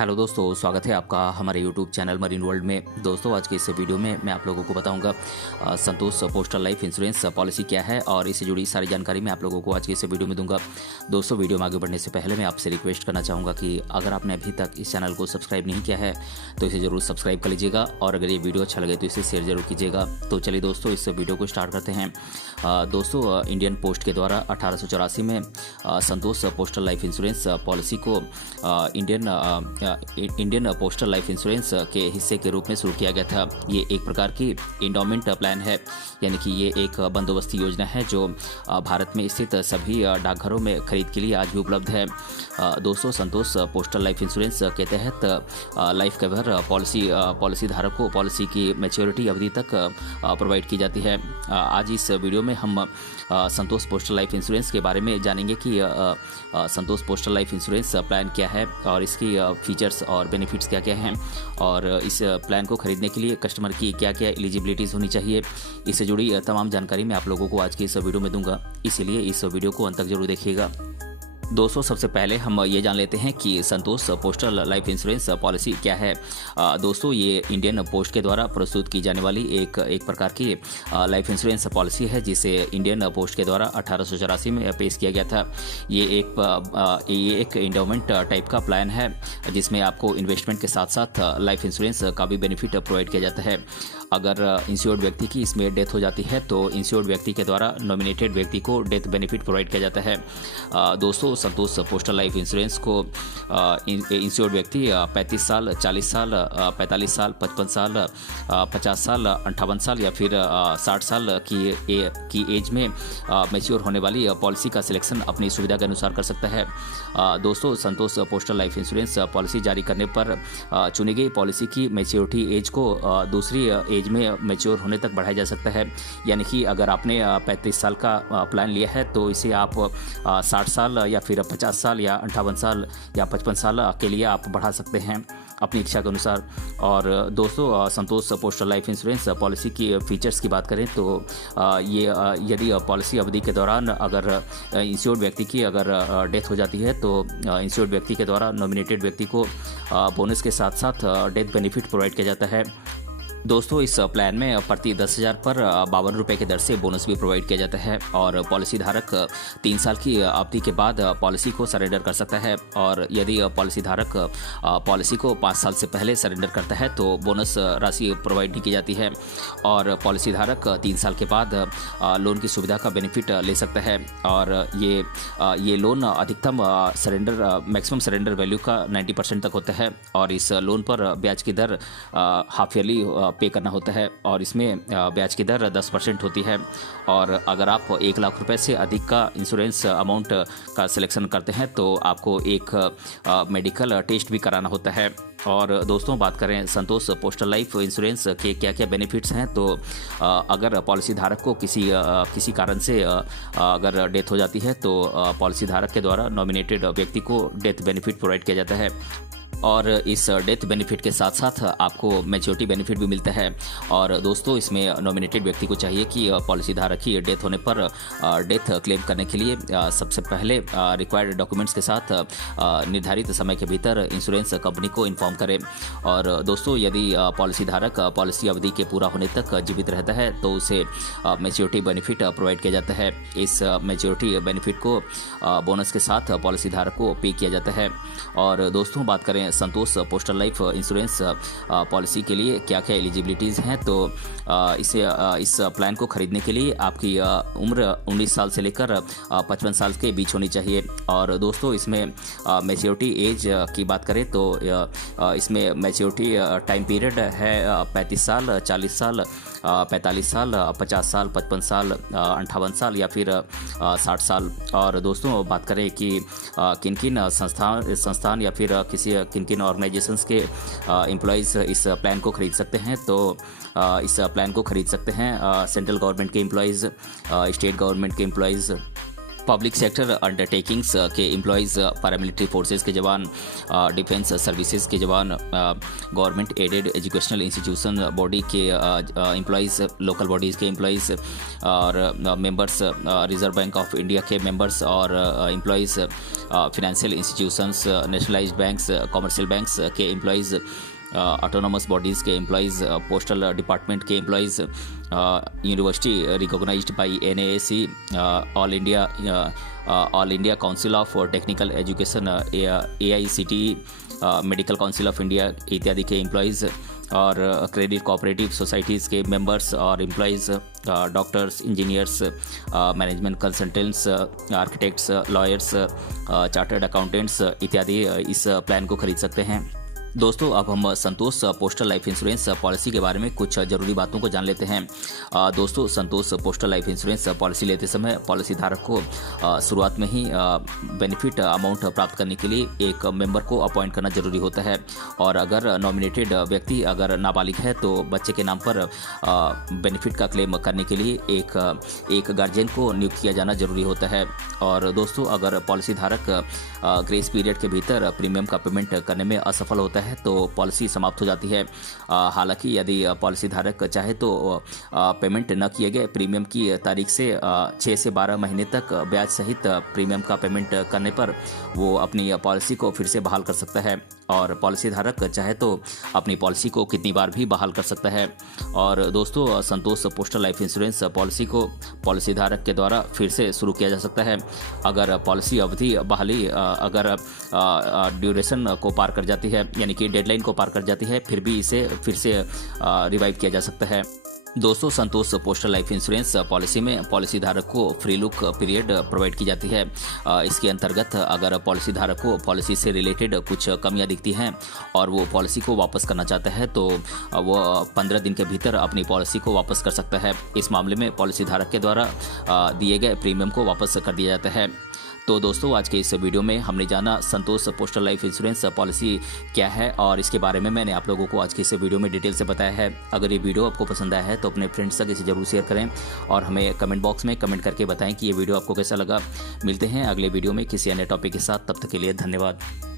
Hello दोस्तों, स्वागत है आपका हमारे यूट्यूब चैनल मरीन वर्ल्ड में। दोस्तों, आज के इस वीडियो में मैं आप लोगों को बताऊंगा संतोष पोस्टल लाइफ इंश्योरेंस पॉलिसी क्या है और इससे जुड़ी सारी जानकारी मैं आप लोगों को आज के इस वीडियो में दूंगा। दोस्तों, वीडियो में आगे बढ़ने से पहले मैं आपसे रिक्वेस्ट करना चाहूँगा कि अगर आपने अभी तक इस चैनल को सब्सक्राइब नहीं किया है तो इसे ज़रूर सब्सक्राइब कर लीजिएगा और अगर ये वीडियो अच्छा लगे तो इसे शेयर जरूर कीजिएगा। तो चलिए दोस्तों, इस वीडियो को स्टार्ट करते हैं। दोस्तों, इंडियन पोस्ट के द्वारा 1884 में संतोष पोस्टल लाइफ इंश्योरेंस पॉलिसी को इंडियन पोस्टल लाइफ इंश्योरेंस के हिस्से के रूप में शुरू किया गया था। ये एक प्रकार की इंडोमेंट प्लान है, यानी कि ये एक बंदोबस्ती योजना है जो भारत में स्थित सभी डाकघरों में खरीद के लिए आज भी उपलब्ध है। दोस्तों, संतोष पोस्टल लाइफ इंश्योरेंस के तहत लाइफ कवर पॉलिसी धारक को पॉलिसी की मैच्योरिटी अवधि तक प्रोवाइड की जाती है। आज इस वीडियो में हम संतोष पोस्टल लाइफ इंश्योरेंस के बारे में जानेंगे कि संतोष पोस्टल लाइफ इंश्योरेंस प्लान क्या है और इसकी फीचर्स और बेनिफिट्स क्या क्या हैं और इस प्लान को खरीदने के लिए कस्टमर की क्या क्या एलिजिबिलिटीज़ होनी चाहिए। इससे जुड़ी तमाम जानकारी मैं आप लोगों को आज की इस वीडियो में दूंगा, इसीलिए इस वीडियो को अंत तक जरूर देखिएगा। दोस्तों, सबसे पहले हम ये जान लेते हैं कि संतोष पोस्टल लाइफ इंश्योरेंस पॉलिसी क्या है। दोस्तों, ये इंडियन पोस्ट के द्वारा प्रस्तुत की जाने वाली एक प्रकार की लाइफ इंश्योरेंस पॉलिसी है जिसे इंडियन पोस्ट के द्वारा 1884 में पेश किया गया था। ये एक इंडोमेंट टाइप का प्लान है जिसमें आपको इन्वेस्टमेंट के साथ साथ लाइफ इंश्योरेंस का भी बेनिफिट प्रोवाइड किया जाता है। अगर इंश्योर्ड व्यक्ति की इसमें डेथ हो जाती है तो इंश्योर्ड व्यक्ति के द्वारा नॉमिनेटेड व्यक्ति को डेथ बेनिफिट प्रोवाइड किया जाता है। दोस्तों, संतोष पोस्टल लाइफ इंश्योरेंस को इंश्योर्ड व्यक्ति 35 साल, 40 साल, 45 साल, 55 साल, 50 साल, 58 साल या फिर 60 साल की एज में मैच्योर होने वाली पॉलिसी का सिलेक्शन अपनी सुविधा के अनुसार कर सकता है। दोस्तों, संतोष पोस्टल लाइफ इंश्योरेंस पॉलिसी जारी करने पर चुनी गई पॉलिसी की मैच्योरिटी एज को दूसरी एज में मैच्योर होने तक बढ़ाया जा सकता है। यानी कि अगर आपने 35 साल का प्लान लिया है तो इसे आप 60 साल या फिर 50 साल या 58 साल या 55 साल के लिए आप बढ़ा सकते हैं अपनी इच्छा के अनुसार। और दोस्तों, संतोष पोस्टल लाइफ इंश्योरेंस पॉलिसी की फीचर्स की बात करें तो ये यदि पॉलिसी अवधि के दौरान अगर इंश्योर्ड व्यक्ति की अगर डेथ हो जाती है तो इंश्योर्ड व्यक्ति के द्वारा नॉमिनेटेड व्यक्ति को बोनस के साथ साथ डेथ बेनिफिट प्रोवाइड किया जाता है। दोस्तों, इस प्लान में प्रति 10,000 पर 52 रुपये की दर से बोनस भी प्रोवाइड किया जाता है और पॉलिसी धारक 3 साल की अवधि के बाद पॉलिसी को सरेंडर कर सकता है और यदि पॉलिसी धारक पॉलिसी को 5 साल से पहले सरेंडर करता है तो बोनस राशि प्रोवाइड नहीं की जाती है और पॉलिसी धारक 3 साल के बाद लोन की सुविधा का बेनिफिट ले सकता है। और ये लोन अधिकतम मैक्सिमम सरेंडर वैल्यू का 90% तक होता है और इस लोन पर ब्याज की दर हाफ ईयरली पे करना होता है और इसमें ब्याज की दर 10% होती है। और अगर आप 1 लाख रुपए से अधिक का इंश्योरेंस अमाउंट का सिलेक्शन करते हैं तो आपको एक मेडिकल टेस्ट भी कराना होता है। और दोस्तों, बात करें संतोष पोस्टल लाइफ इंश्योरेंस के क्या क्या बेनिफिट्स हैं तो अगर पॉलिसी धारक को किसी कारण से अगर डेथ हो जाती है तो पॉलिसी धारक के द्वारा नॉमिनेटेड व्यक्ति को डेथ बेनिफिट प्रोवाइड किया जाता है और इस डेथ बेनिफिट के साथ साथ आपको मैच्योरिटी बेनिफिट भी मिलता है। और दोस्तों, इसमें नॉमिनेटेड व्यक्ति को चाहिए कि पॉलिसी धारक की डेथ होने पर डेथ क्लेम करने के लिए सबसे पहले रिक्वायर्ड डॉक्यूमेंट्स के साथ निर्धारित समय के भीतर इंश्योरेंस कंपनी को इन्फॉर्म करें। और दोस्तों, यदि पॉलिसी धारक पॉलिसी अवधि के पूरा होने तक जीवित रहता है तो उसे मैच्योरिटी बेनिफिट प्रोवाइड किया जाता है। इस मैच्योरिटी बेनिफिट को बोनस के साथ पॉलिसी धारक को पे किया जाता है। और दोस्तों, बात करें संतोष पोस्टल लाइफ इंश्योरेंस पॉलिसी के लिए क्या क्या एलिजिबिलिटीज़ हैं तो इस प्लान को खरीदने के लिए आपकी उम्र 19 साल से लेकर 55 साल के बीच होनी चाहिए। और दोस्तों, इसमें मैच्योरिटी एज की बात करें तो इसमें मैच्योरिटी टाइम पीरियड है 35 साल, 40 साल, 45 साल, 50 साल, 55 साल, 58 साल या फिर 60 साल। और दोस्तों, बात करें कि किन किन संस्थान या फिर किन किन ऑर्गेनाइजेशंस के एम्प्लॉयज़ इस प्लान को खरीद सकते हैं तो इस प्लान को खरीद सकते हैं सेंट्रल गवर्नमेंट के एम्प्लॉयज़, स्टेट गवर्नमेंट के एम्प्लॉयज़ पब्लिक सेक्टर अंडरटेकिंग्स के एम्प्लॉयज़, पैरामिलिट्री फोर्सेस के जवान, डिफेंस सर्विसेज के जवान, government aided educational institution body के एम्प्लॉयज़, लोकल बॉडीज़ के एम्प्लॉयज़ और members, reserve bank of India के मेंबर्स और employees, financial institutions, nationalised banks, commercial banks के एम्प्लॉयज़, ऑटोनोमस बॉडीज़ के एम्प्लॉयज़, पोस्टल डिपार्टमेंट के employees, university recognised by NAAC, all India council of technical education AICTE, medical council of India इत्यादि के employees और credit cooperative societies के members और employees, doctors, engineers, management consultants, architects, lawyers, chartered accountants इत्यादि इस plan को खरीद सकते हैं। दोस्तों, अब हम संतोष पोस्टल लाइफ इंश्योरेंस पॉलिसी के बारे में कुछ ज़रूरी बातों को जान लेते हैं। दोस्तों, संतोष पोस्टल लाइफ इंश्योरेंस पॉलिसी लेते समय पॉलिसी धारक को शुरुआत में ही बेनिफिट अमाउंट प्राप्त करने के लिए एक मेंबर को अपॉइंट करना जरूरी होता है और अगर नॉमिनेटेड व्यक्ति अगर नाबालिग है तो बच्चे के नाम पर बेनिफिट का क्लेम करने के लिए एक गार्जियन को नियुक्त किया जाना जरूरी होता है। और दोस्तों, अगर पॉलिसी धारक ग्रेस पीरियड के भीतर प्रीमियम का पेमेंट करने में असफल होता है तो पॉलिसी समाप्त हो जाती है। हालांकि यदि पॉलिसी धारक चाहे तो पेमेंट न किए गए प्रीमियम की तारीख से 6 से 12 महीने तक ब्याज सहित प्रीमियम का पेमेंट करने पर वो अपनी पॉलिसी को फिर से बहाल कर सकता है और पॉलिसी धारक चाहे तो अपनी पॉलिसी को कितनी बार भी बहाल कर सकता है। और दोस्तों, संतोष पोस्टल लाइफ इंश्योरेंस पॉलिसी को पॉलिसी धारक के द्वारा फिर से शुरू किया जा सकता है अगर पॉलिसी अवधि बहाली अगर ड्यूरेशन को पार कर जाती है, यानी कि डेडलाइन को पार कर जाती है, फिर भी इसे फिर से रिवाइव किया जा सकता है। दोस्तों, संतोष पोस्टल लाइफ इंश्योरेंस पॉलिसी में पॉलिसी धारक को फ्री लुक पीरियड प्रोवाइड की जाती है। इसके अंतर्गत अगर पॉलिसी धारक को पॉलिसी से रिलेटेड कुछ कमियां दिखती हैं और वो पॉलिसी को वापस करना चाहता है तो वो 15 दिन के भीतर अपनी पॉलिसी को वापस कर सकता है। इस मामले में पॉलिसी धारक के द्वारा दिए गए प्रीमियम को वापस कर दिया जाता है। तो दोस्तों, आज के इस वीडियो में हमने जाना संतोष पोस्टल लाइफ इंश्योरेंस पॉलिसी क्या है और इसके बारे में मैंने आप लोगों को आज के इस वीडियो में डिटेल से बताया है। अगर ये वीडियो आपको पसंद आया है तो अपने फ्रेंड्स तक इसे जरूर शेयर करें और हमें कमेंट बॉक्स में कमेंट करके बताएं कि ये वीडियो आपको कैसा लगा। मिलते हैं अगले वीडियो में किसी अन्य टॉपिक के साथ, तब तक के लिए धन्यवाद।